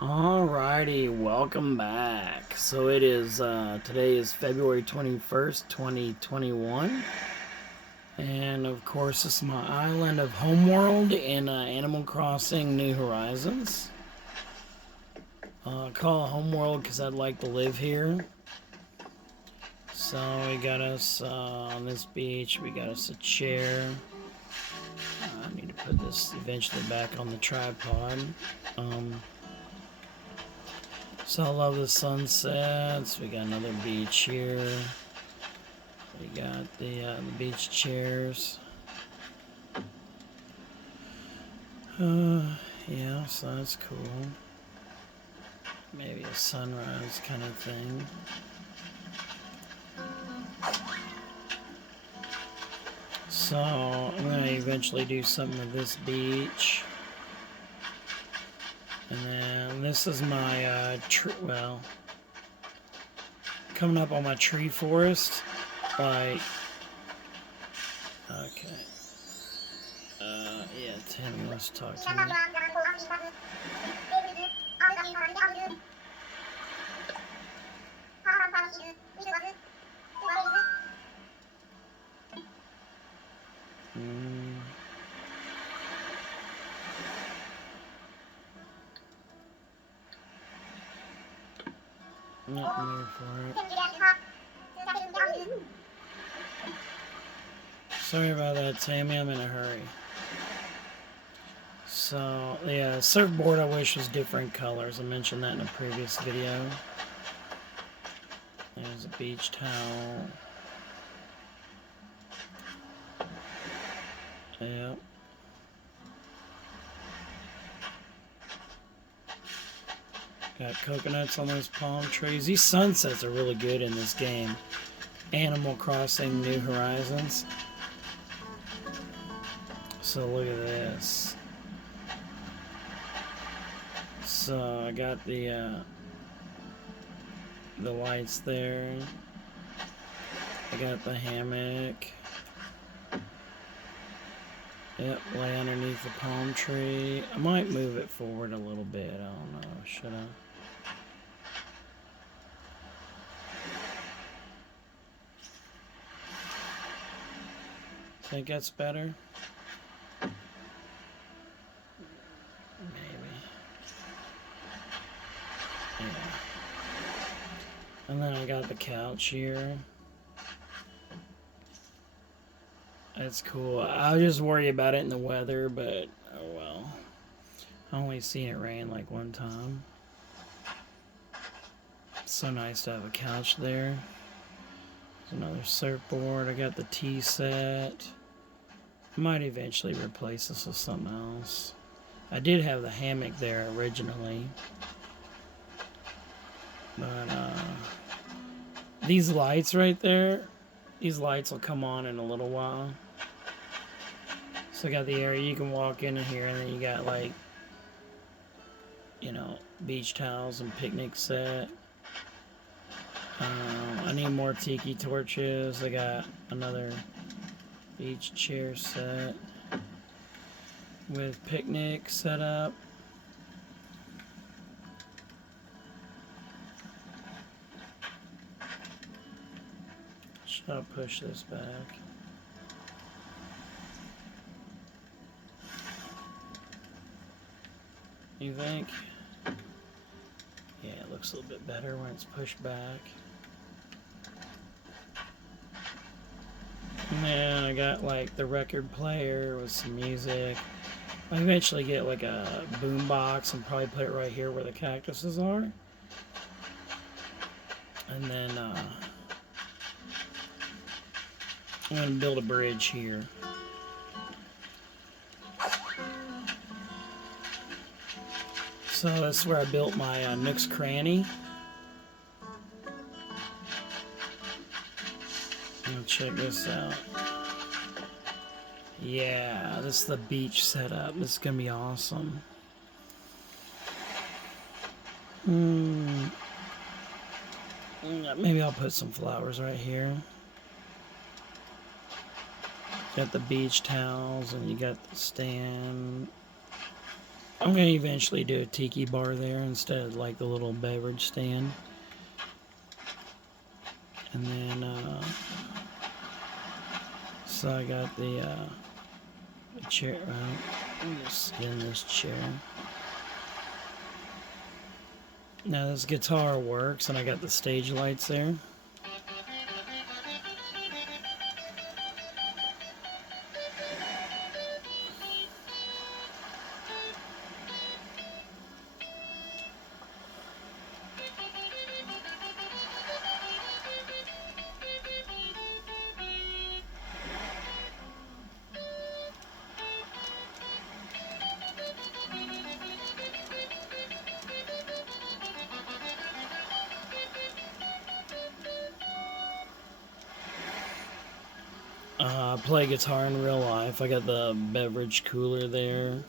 Alrighty, welcome back. So it is, today is February 21st, 2021. And of course, this is my island of Homeworld in Animal Crossing New Horizons. I call it Homeworld because I'd like to live here. So we got us on this beach, we got us a chair. I need to put this eventually back on the tripod. So I love the sunsets. We got another beach here. We got the beach chairs. Yeah, so that's cool. Maybe a sunrise kind of thing. So I'm gonna eventually do something with this beach. And then this is my coming up on my tree forest. Like, okay. Yeah, Tammy wants to talk to me. Not move for it. Sorry about that, Tammy. I'm in a hurry. So, yeah, surfboard I wish was different colors. I mentioned that in a previous video. There's a beach towel. Yep. Got coconuts on those palm trees. These sunsets are really good in this game. Animal Crossing New Horizons. So look at this. So I got the lights there. I got the hammock. Yep, lay underneath the palm tree. I might move it forward a little bit. I don't know. Should I? Think that's better? Maybe. Yeah. And then I got the couch here. That's cool. I'll just worry about it in the weather, but oh well. I only seen it rain like one time. It's so nice to have a couch there. There's another surfboard. I got the tea set. I might eventually replace this with something else. I did have the hammock there originally. But these lights right there, these lights will come on in a little while. So I got the area you can walk in here, and then you got like, you know, beach towels and picnic set. I need more tiki torches. I got another beach chair set with picnic set up. Should I push this back? You think? Yeah, it looks a little bit better when it's pushed back. And then I got like the record player with some music. I eventually get like a boom box and probably put it right here where the cactuses are. And then I'm going to build a bridge here. So that's where I built my Nook's Cranny. Now check this out. Yeah, this is the beach setup. This is going to be awesome. Maybe I'll put some flowers right here. Got the beach towels and you got the stand. I'm going to eventually do a tiki bar there instead of like the little beverage stand. And then, so I got the chair. Let me just sit in this chair. Now this guitar works, and I got the stage lights there. I play guitar in real life. I got the beverage cooler there.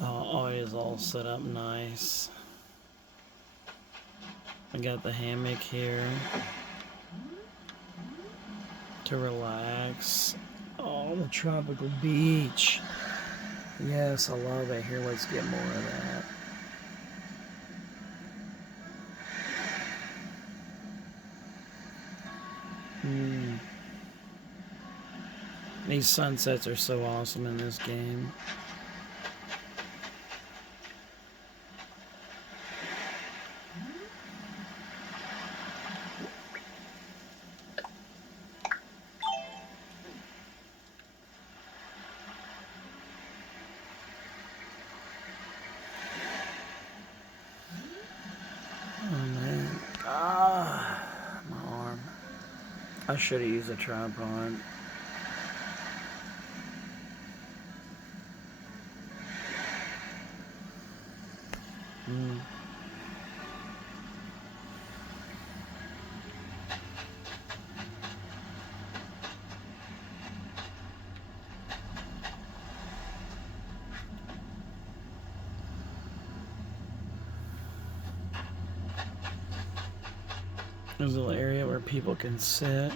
Always all set up nice. I got the hammock here to relax. Oh, the tropical beach. Yes, I love it. Here, let's get more of that. These sunsets are so awesome in this game. Oh man. My arm. I should have used a tripod. There's a little area where people can sit.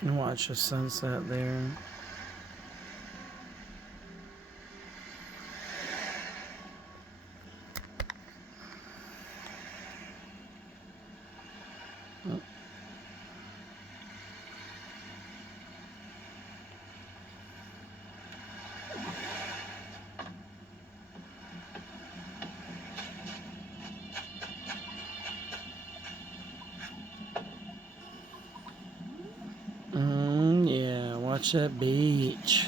And watch the sunset there. Yeah, watch that beach.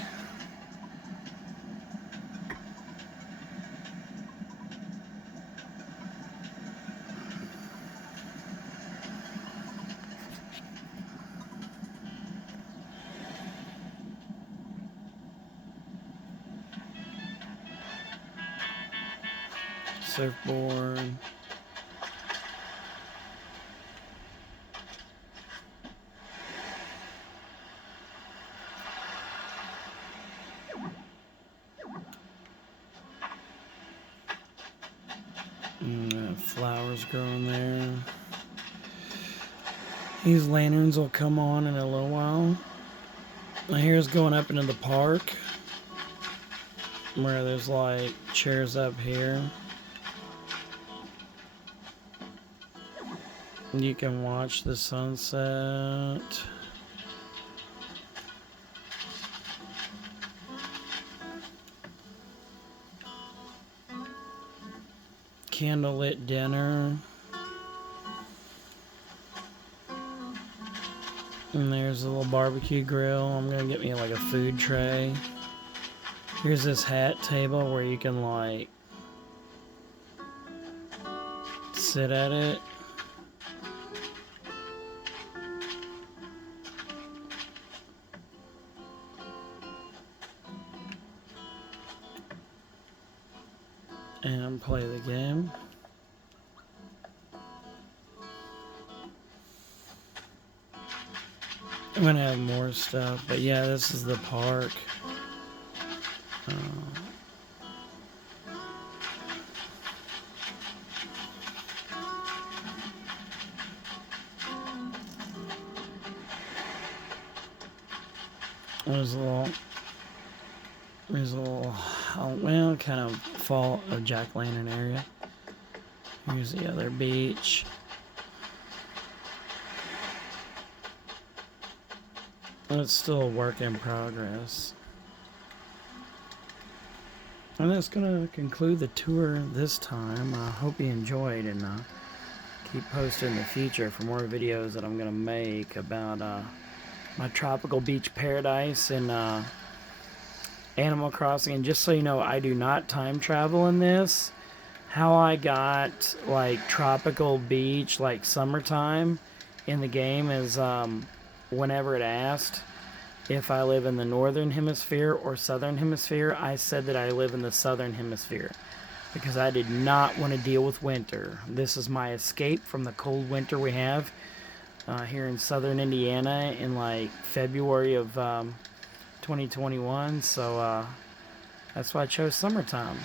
Surfboard. Flowers growing there. These lanterns will come on in a little while. Now here's going up into the park where there's like chairs up here. You can watch the sunset. Candlelit dinner. And there's a little barbecue grill. I'm gonna get me like a food tray. Here's this hat table where you can like sit at it. And play the game. I'm gonna have more stuff, but yeah, this is the park. There's a little, well, kind of fall of jack-o'-lantern area. Here's the other beach. It's still a work in progress. And that's going to conclude the tour this time. I hope you enjoyed, and keep posting in the future for more videos that I'm going to make about my tropical beach paradise in Animal Crossing. And just so you know, I do not time travel in this. How I got like tropical beach, like summertime in the game is whenever it asked if I live in the northern hemisphere or southern hemisphere, I said that I live in the southern hemisphere because I did not want to deal with winter. This is my escape from the cold winter we have here in southern Indiana in like February of 2021. So that's why I chose summertime.